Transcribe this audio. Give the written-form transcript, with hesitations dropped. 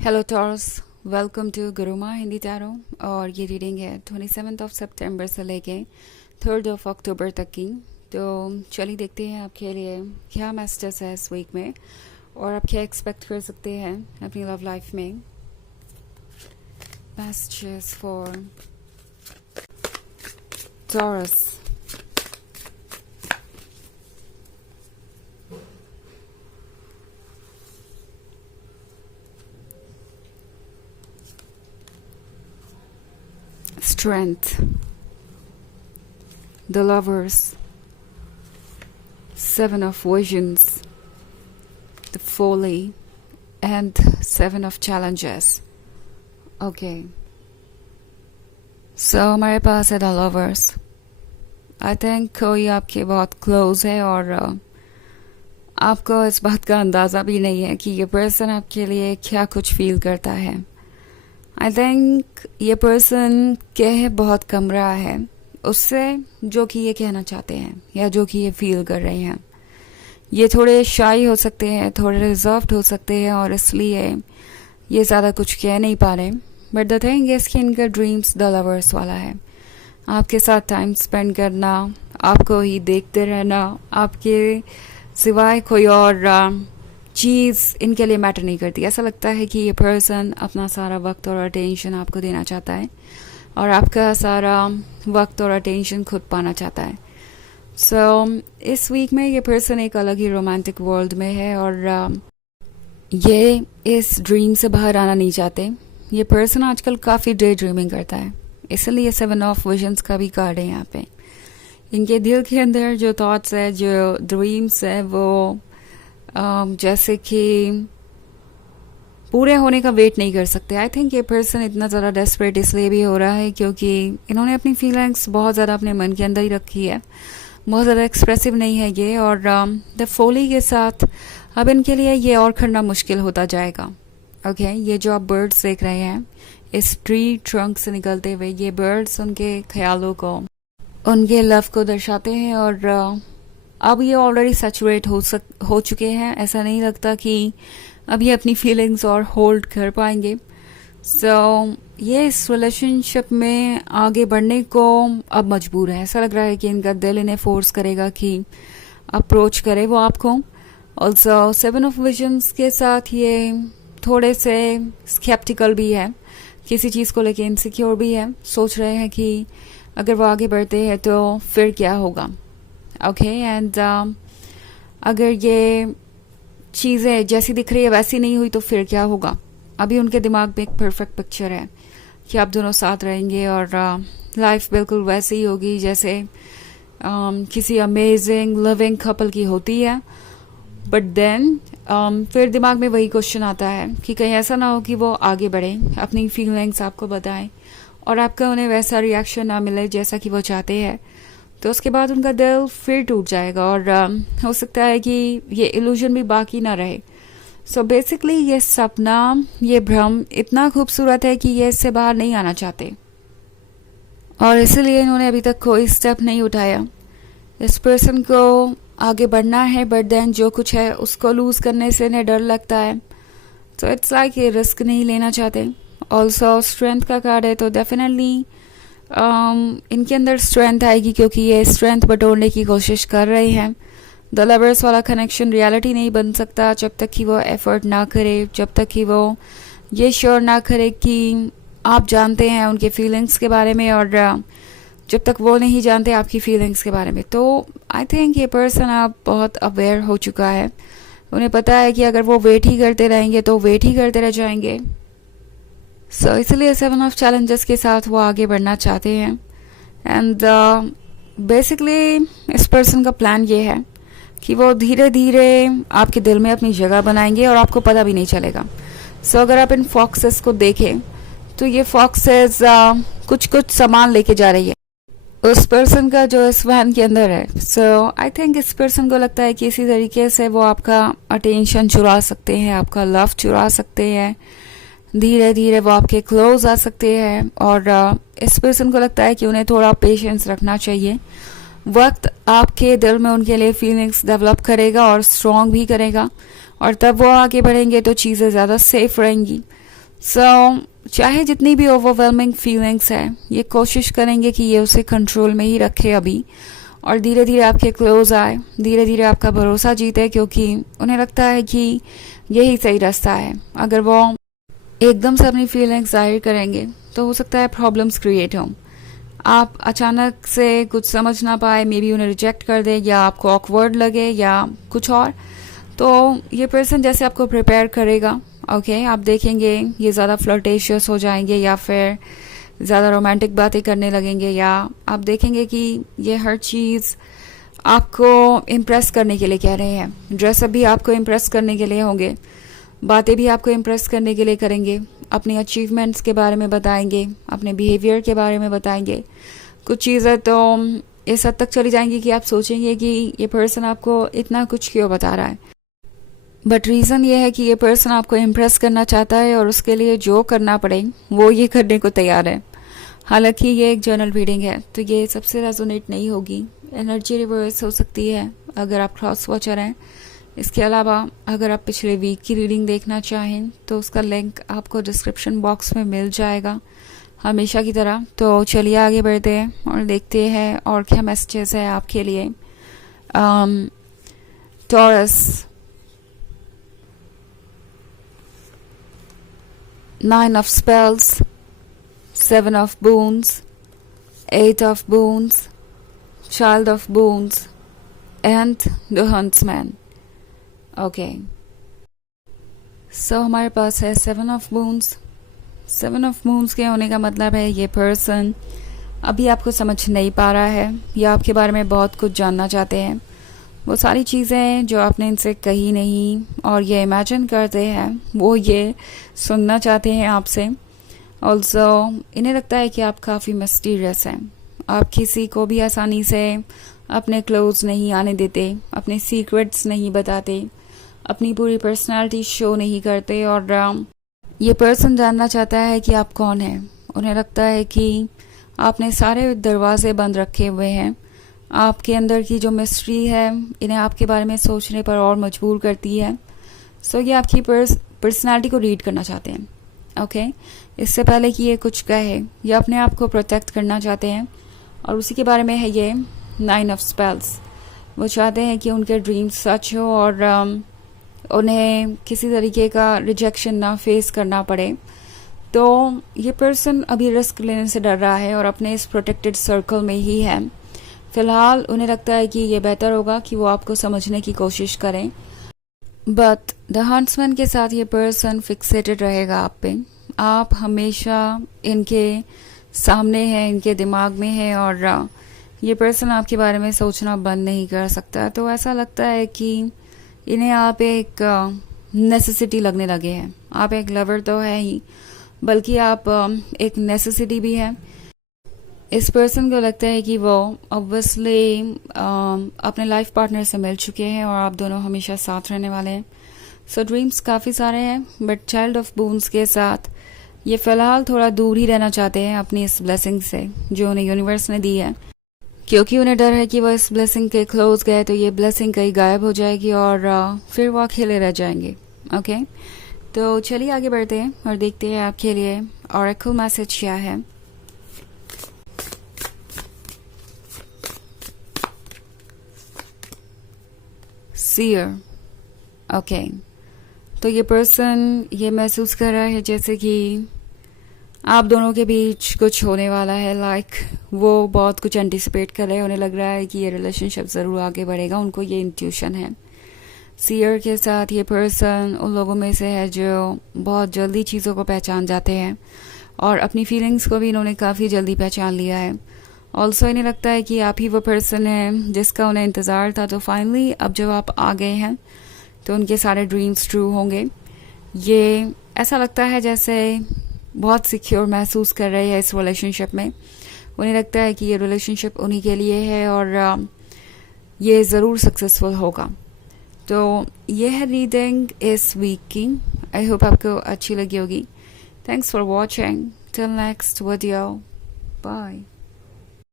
Hello Taurus, welcome to Guruma Hindi tarot. और ये reading है 27 सितंबर से लेके 3 अक्टूबर तक की। तो चलिए देखते हैं आपके लिए क्या मैसेजेस है इस वीक में और आप क्या एक्सपेक्ट कर सकते हैं अपनी लव लाइफ में। Messages for taurus. Strength, the lovers, 7 of Visions, the Folly, and 7 of Challenges. Okay. So हमारे पास है द लवर्स। आई थिंक कोई आपके बहुत क्लोज है और आपको इस बात का अंदाज़ा भी नहीं है कि ये पर्सन आपके लिए क्या कुछ फील करता है। आई थिंक ये पर्सन कह बहुत कम रहा है उससे जो कि ये कहना चाहते हैं या जो कि ये फील कर रहे हैं। ये थोड़े शाई हो सकते हैं, थोड़े रिजर्व्ड हो सकते हैं और इसलिए ये ज़्यादा कुछ कह नहीं पा रहे। बट द थिंग इज़ कि इनका ड्रीम्स द लवर्स वाला है। आपके साथ टाइम स्पेंड करना, आपको ही देखते रहना, आपके सिवाय कोई और चीज़ इनके लिए मैटर नहीं करती। ऐसा लगता है कि ये पर्सन अपना सारा वक्त और अटेंशन आपको देना चाहता है और आपका सारा वक्त और अटेंशन खुद पाना चाहता है। सो इस वीक में ये पर्सन एक अलग ही रोमांटिक वर्ल्ड में है और ये इस ड्रीम से बाहर आना नहीं चाहते। ये पर्सन आजकल काफ़ी डे ड्रीमिंग करता है, इसलिए 7 of Visions का भी कार्ड है यहाँ पे। इनके दिल के अंदर जो थॉट्स है, जो ड्रीम्स है, वो जैसे कि पूरे होने का वेट नहीं कर सकते। आई थिंक ये पर्सन इतना ज़्यादा डेस्परेट इसलिए भी हो रहा है क्योंकि इन्होंने अपनी फीलिंग्स बहुत ज़्यादा अपने मन के अंदर ही रखी है, बहुत ज़्यादा एक्सप्रेसिव नहीं है ये। और द फोली के साथ अब इनके लिए ये और करना मुश्किल होता जाएगा। ओके, ये जो आप बर्ड्स देख रहे हैं इस ट्री ट्रंक से निकलते हुए, ये बर्ड्स उनके ख्यालों को, उनके लव को दर्शाते हैं और अब ये ऑलरेडी सैचुरेट हो चुके हैं। ऐसा नहीं लगता कि अब ये अपनी फीलिंग्स और होल्ड कर पाएंगे। सो ये इस रिलेशनशिप में आगे बढ़ने को अब मजबूर है। ऐसा लग रहा है कि इनका दिल इन्हें फोर्स करेगा कि अप्रोच करे वो आपको। ऑल्सो 7 of Visions के साथ ये थोड़े से स्केप्टिकल भी है, किसी चीज़ को लेके इनसिक्योर भी है। सोच रहे हैं कि अगर वो आगे बढ़ते हैं तो फिर क्या होगा। ओके एंड अगर ये चीज़ें जैसी दिख रही है वैसी नहीं हुई तो फिर क्या होगा। अभी उनके दिमाग में एक परफेक्ट पिक्चर है कि आप दोनों साथ रहेंगे और लाइफ बिल्कुल वैसे ही होगी जैसे किसी अमेजिंग लिविंग कपल की होती है। बट देन फिर दिमाग में वही क्वेश्चन आता है कि कहीं ऐसा ना हो कि वो आगे बढ़ें, अपनी फीलिंग्स आपको बताएं और आपका उन्हें वैसा रिएक्शन ना मिले जैसा कि वो चाहते हैं। तो उसके बाद उनका दिल फिर टूट जाएगा और हो सकता है कि ये इल्यूजन भी बाकी ना रहे। सो बेसिकली ये सपना, ये भ्रम इतना खूबसूरत है कि ये इससे बाहर नहीं आना चाहते और इसलिए इन्होंने अभी तक कोई स्टेप नहीं उठाया। इस पर्सन को आगे बढ़ना है बट देन जो कुछ है उसको लूज़ करने से इन्हें डर लगता है। तो इट्स लाइक ये रिस्क नहीं लेना चाहते। ऑल्सो स्ट्रेंथ का कार्ड है तो डेफिनेटली इनके अंदर स्ट्रेंथ आएगी क्योंकि ये स्ट्रेंथ बटोरने की कोशिश कर रहे हैं। द लवर्स वाला कनेक्शन रियलिटी नहीं बन सकता जब तक कि वो एफर्ट ना करे, जब तक कि वो ये श्योर ना करे कि आप जानते हैं उनके फीलिंग्स के बारे में और जब तक वो नहीं जानते आपकी फीलिंग्स के बारे में। तो आई थिंक ये पर्सन आप बहुत अवेयर हो चुका है। उन्हें पता है कि अगर वो वेट ही करते रहेंगे तो वेट ही करते रह जाएंगे। सो इसलिए 7 of Challenges के साथ वो आगे बढ़ना चाहते हैं एंड बेसिकली इस पर्सन का प्लान ये है कि वो धीरे धीरे आपके दिल में अपनी जगह बनाएंगे और आपको पता भी नहीं चलेगा। सो अगर आप इन फॉक्सेस को देखें तो ये फॉक्सेस कुछ कुछ सामान लेके जा रही है उस पर्सन का जो इस वैन के अंदर है। सो आई थिंक इस पर्सन को लगता है कि इसी तरीके से वो आपका अटेंशन चुरा सकते हैं, आपका लव चुरा सकते हैं, धीरे धीरे वो आपके क्लोज आ सकते हैं और इस पर्सन को लगता है कि उन्हें थोड़ा पेशेंस रखना चाहिए। वक्त आपके दिल में उनके लिए फीलिंग्स डेवलप करेगा और स्ट्रॉन्ग भी करेगा और तब वो आगे बढ़ेंगे तो चीज़ें ज़्यादा सेफ रहेंगी। चाहे जितनी भी ओवरवेलमिंग फीलिंग्स है, ये कोशिश करेंगे कि ये उसे कंट्रोल में ही रखे अभी, और धीरे धीरे आपके क्लोज आए, धीरे धीरे आपका भरोसा जीते, क्योंकि उन्हें लगता है कि यही सही रास्ता है। अगर वो एकदम से अपनी फीलिंग्स जाहिर करेंगे तो हो सकता है प्रॉब्लम्स क्रिएट हों। आप अचानक से कुछ समझ ना पाए, मे बी उन्हें रिजेक्ट कर दे, या आपको ऑकवर्ड लगे, या कुछ और, तो ये पर्सन जैसे आपको प्रिपेयर करेगा, ओके, आप देखेंगे ये ज़्यादा फ्लर्टेशियस हो जाएंगे, या फिर ज़्यादा रोमांटिक बातें करने लगेंगे, या आप देखेंगे कि ये हर चीज़ आपको इम्प्रेस करने के लिए कह रहे हैं। ड्रेसअप भी आपको इम्प्रेस करने के लिए होंगे, बातें भी आपको इम्प्रेस करने के लिए करेंगे, अपनी अचीवमेंट्स के बारे में बताएंगे, अपने बिहेवियर के बारे में बताएंगे। कुछ चीज़ें तो इस हद तक चली जाएंगी कि आप सोचेंगे कि ये पर्सन आपको इतना कुछ क्यों बता रहा है, बट रीज़न ये है कि ये पर्सन आपको इम्प्रेस करना चाहता है, और उसके लिए जो करना पड़े वो ये करने को तैयार है। हालांकि ये एक जर्नल रीडिंग है, तो ये सबसे रेजोनेट नहीं होगी, एनर्जी रिवर्स हो सकती है अगर आप क्रॉस वॉचर हैं। इसके अलावा अगर आप पिछले वीक की रीडिंग देखना चाहें तो उसका लिंक आपको डिस्क्रिप्शन बॉक्स में मिल जाएगा, हमेशा की तरह। तो चलिए आगे बढ़ते हैं और देखते हैं और क्या मैसेजेस है आपके लिए। Taurus, 9 of spells, 7 of boons, 8 of boons, child of boons, and the huntsman. Okay, so हमारे पास है 7 ऑफ बून्स। 7 ऑफ बून्स के होने का मतलब है ये पर्सन अभी आपको समझ नहीं पा रहा है, या आपके बारे में बहुत कुछ जानना चाहते हैं। वो सारी चीज़ें जो आपने इनसे कही नहीं और ये इमेजिन करते हैं, वो ये सुनना चाहते हैं आपसे। ऑल्सो इन्हें लगता है कि आप काफ़ी मिस्टीरियस हैं, आप किसी को भी आसानी से अपने क्लोज नहीं आने देते, अपने सीक्रेट्स नहीं बताते, अपनी पूरी पर्सनालिटी शो नहीं करते, और ये पर्सन जानना चाहता है कि आप कौन हैं। उन्हें लगता है कि आपने सारे दरवाजे बंद रखे हुए हैं, आपके अंदर की जो मिस्ट्री है इन्हें आपके बारे में सोचने पर और मजबूर करती है। सो ये आपकी पर्सनालिटी को रीड करना चाहते हैं, ओके। इससे पहले कि ये कुछ कहे, ये अपने आप को प्रोटेक्ट करना चाहते हैं, और उसी के बारे में है ये 9 ऑफ स्पेल्स। वो चाहते हैं कि उनके ड्रीम्स सच हो और उन्हें किसी तरीके का रिजेक्शन ना फेस करना पड़े। तो ये पर्सन अभी रिस्क लेने से डर रहा है और अपने इस प्रोटेक्टेड सर्कल में ही है फ़िलहाल। उन्हें लगता है कि ये बेहतर होगा कि वो आपको समझने की कोशिश करें, बट द हंट्समैन के साथ ये पर्सन फिक्सेटेड रहेगा आप पे। आप हमेशा इनके सामने हैं, इनके दिमाग में है, और ये पर्सन आपके बारे में सोचना बंद नहीं कर सकता। तो ऐसा लगता है कि इन्हें आप एक नेसेसिटी लगने लगे हैं। आप एक लवर तो है ही, बल्कि आप एक नेसेसिटी भी है। इस पर्सन को लगता है कि वो ऑब्वियसली अपने लाइफ पार्टनर से मिल चुके हैं और आप दोनों हमेशा साथ रहने वाले हैं। सो ड्रीम्स काफ़ी सारे हैं, बट चाइल्ड ऑफ बून्स के साथ ये फ़िलहाल थोड़ा दूर ही रहना चाहते हैं अपनी इस ब्लेसिंग से जो उन्हें यूनिवर्स ने दी है, क्योंकि उन्हें डर है कि वो इस ब्लेसिंग के क्लोज गए तो ये ब्लेसिंग कहीं गायब हो जाएगी और फिर वो अकेले रह जाएंगे, ओके। तो चलिए आगे बढ़ते हैं और देखते हैं आपके लिए ऑरेकल मैसेज क्या है। Seer, okay. तो ये पर्सन ये महसूस कर रहा है जैसे कि आप दोनों के बीच कुछ होने वाला है, लाइक वो बहुत कुछ एंटिसिपेट कर रहे हैं। उन्हें लग रहा है कि ये रिलेशनशिप ज़रूर आगे बढ़ेगा, उनको ये इंट्यूशन है। सीयर के साथ ये पर्सन उन लोगों में से है जो बहुत जल्दी चीज़ों को पहचान जाते हैं, और अपनी फीलिंग्स को भी इन्होंने काफ़ी जल्दी पहचान लिया है। ऑल्सो इन्हें लगता है कि आप ही वो पर्सन है जिसका उन्हें इंतज़ार था। तो फाइनली अब जब आप आ गए हैं तो उनके सारे ड्रीम्स ट्रू होंगे। ये ऐसा लगता है जैसे बहुत सिक्योर महसूस कर रहे हैं इस रिलेशनशिप में। उन्हें लगता है कि ये रिलेशनशिप उन्हीं के लिए है और ये ज़रूर सक्सेसफुल होगा। तो ये है रीडिंग इस वीक की। आई होप आपको अच्छी लगी होगी। Thanks for watching. Till next video, bye.